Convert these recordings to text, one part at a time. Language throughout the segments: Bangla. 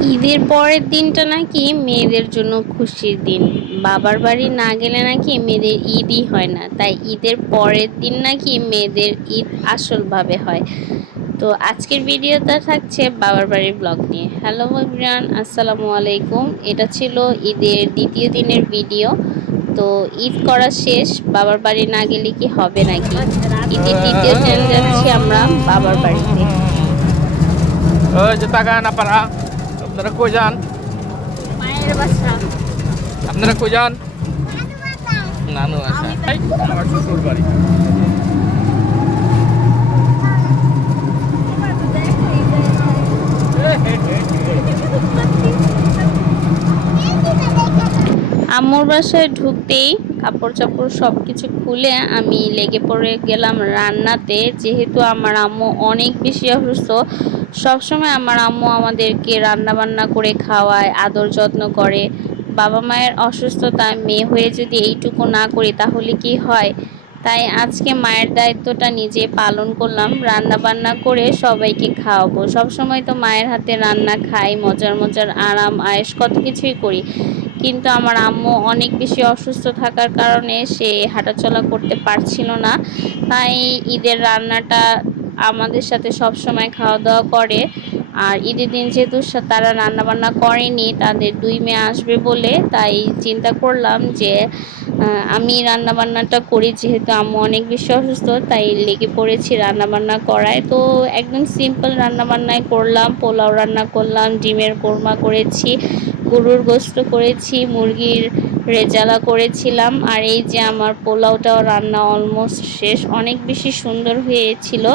ঈদের পরের দিনটা নাকি মেয়েদের জন্য খুশির দিন। বাবার বাড়ি না গেলে নাকি মেয়েদের ঈদই হয় না, তাই ঈদের পরের দিন নাকি মেয়েদের ঈদ আসলভাবে হয়। তো আজকের ভিডিওটা থাকছে বাবার বাড়ির ব্লগ নিয়ে। হ্যালো এভরিওয়ান, আসসালামু আলাইকুম। এটা ছিল ঈদের দ্বিতীয় দিনের ভিডিও। তো ঈদ করা শেষ, বাবার বাড়ি না গেলে কি হবে নাকি। ঈদের দ্বিতীয় দিন যাচ্ছি আমরা বাবার বাড়িতে। ওই যে তাকান আপনারা, আপনারা কই যান? মায়ের বাসা। আপনারা কই যান? নানু আচ্ছা, আমার শ্বশুর বাড়ি। আম্মুর বাসায় ঢুকতেই কাপড় চাপড় সব কিছু খুলে আমি লেগে পড়ে গেলাম রান্নাতে। যেহেতু আমার আম্মু অনেক বেশি অসুস্থ, সবসময় আমার আম্মু আমাদেরকে রান্না বান্না করে খাওয়ায়, আদর যত্ন করে। বাবা মায়ের অসুস্থতায় মেয়ে হয়ে যদি এইটুকু না করি তাহলে কি হয়। তাই আজকে মায়ের দায়িত্বটা নিজে পালন করলাম, রান্না বান্না করে সবাইকে খাওয়াবো। সবসময় তো মায়ের হাতে রান্না খাই, মজার মজার আরাম আয়েশ কত কিছুই করি। কিন্তু আমার আম্মু অনেক বেশি অসুস্থ থাকার কারণে সে হাঁটাচলা করতে পারছিল না। তাই ঈদের রান্নাটা আমাদের সাথে সব সময় খাওয়া দাওয়া করে। আর ঈদের দিন যেহেতু তারা রান্না বান্না করেনি, তাদের দুই মেয়ে আসবে বলে, তাই চিন্তা করলাম যে আমি রান্না বান্নাটা করি। যেহেতু আম্মু অনেক বেশি অসুস্থ, তাই লেগে পড়েছি রান্না বান্না করায়। তো একদম সিম্পল রান্না বান্নাই করলাম, পোলাও রান্না করলাম, ডিমের কোরমা করেছি, গরুর গোস্ত করেছি, মুরগির রেজালা করেছিলাম। আর এই যে আমার পোলাওটাও রান্না অলমোস্ট শেষ, অনেক বেশি সুন্দর হয়েছিল।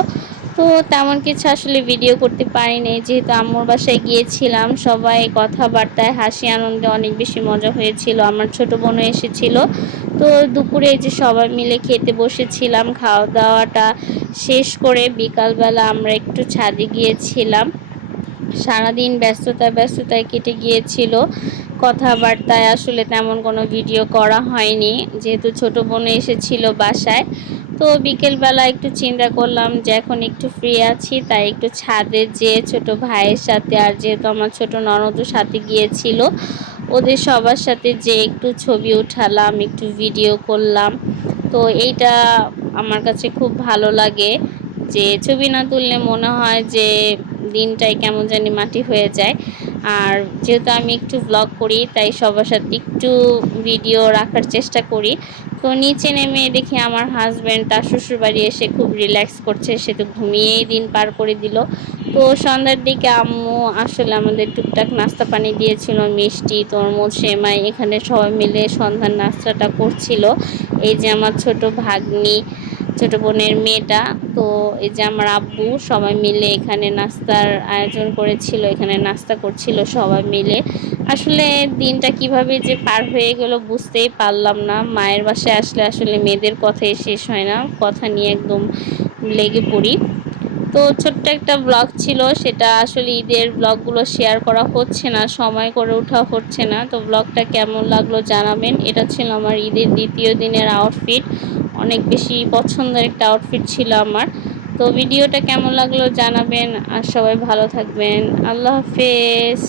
তো তেমন কিছু আসলে ভিডিও করতে পারিনি, যেহেতু আম্মুর বাসায় গিয়েছিলাম। সবাই কথাবার্তায় হাসি আনন্দে অনেক বেশি মজা হয়েছিল। আমার ছোট বোনও এসেছিল। তো দুপুরে এই যে সবাই মিলে খেতে বসেছিলাম, খাওয়া দাওয়াটা শেষ করে বিকালবেলা আমরা একটু ছাদে গিয়েছিলাম। সারাদিন ব্যস্ততায় কেটে গিয়েছিল, কথাবার্তায় আসলে তেমন কোনো ভিডিও করা হয়নি, যেহেতু ছোট বোন এসেছিল বাসায়। তো বিকেলবেলা একটু চিন্তা করলাম যে এখন একটু ফ্রি আছি, তাই একটু ছাদে যেয়ে ছোট ভাইয়ের সাথে, আর যেহেতু আমার ছোট ননদও সাথে গিয়েছিল, ওদের সবার সাথে যে একটু ছবি উঠালাম, একটু ভিডিও করলাম। তো এইটা আমার কাছে খুব ভালো লাগে, যে ছবি না তুললে মনে হয় যে দিনটাই কেমন জানি মাটি হয়ে যায়। আর যেহেতু আমি একটু ব্লগ করি, তাই সবার সাথে একটু ভিডিও রাখার চেষ্টা করি। তো নিচে নেমে দেখি আমার হাজব্যান্ড তার শ্বশুরবাড়ি এসে খুব রিল্যাক্স করছে, সে তো ঘুমিয়েই দিন পার করে দিল। তো সন্ধ্যার দিকে আম্মু আসলে আমাদের টুকটাক নাস্তা পানি দিয়েছিল, মিষ্টি, তরমুজ, সেমাই। এখানে সবাই মিলে সন্ধ্যার নাস্তাটা করছিল। এই যে আমার ছোট ভাগ্নি, ছোট বোনের মেয়েটা। তো এই যে আমার আব্বু, সবাই মিলে এখানে নাস্তার আয়োজন করেছিল, এখানে নাস্তা করছিল সবাই মিলে। আসলে দিনটা কিভাবে যে পার হয়ে গেল বুঝতেই পারলাম না। মায়ের বাসায় আসলে আসলে মেয়েদের কথাই শেষ হয় না, কথা নিয়ে একদম লেগে পড়ি। তো ছোট্ট একটা ব্লগ ছিল, সেটা আসলে ঈদের ব্লগগুলো শেয়ার করা হচ্ছে না, সময় করে ওঠা হচ্ছে না। তো ব্লগটা কেমন লাগলো জানাবেন। এটা ছিল আমার ঈদের দ্বিতীয় দিনের আউটফিট, অনেক বেশি পছন্দের একটা আউটফিট ছিল আমার। তো ভিডিওটা কেমন লাগলো জানাবেন, আর সবাই ভালো থাকবেন। আল্লাহ হাফেজ।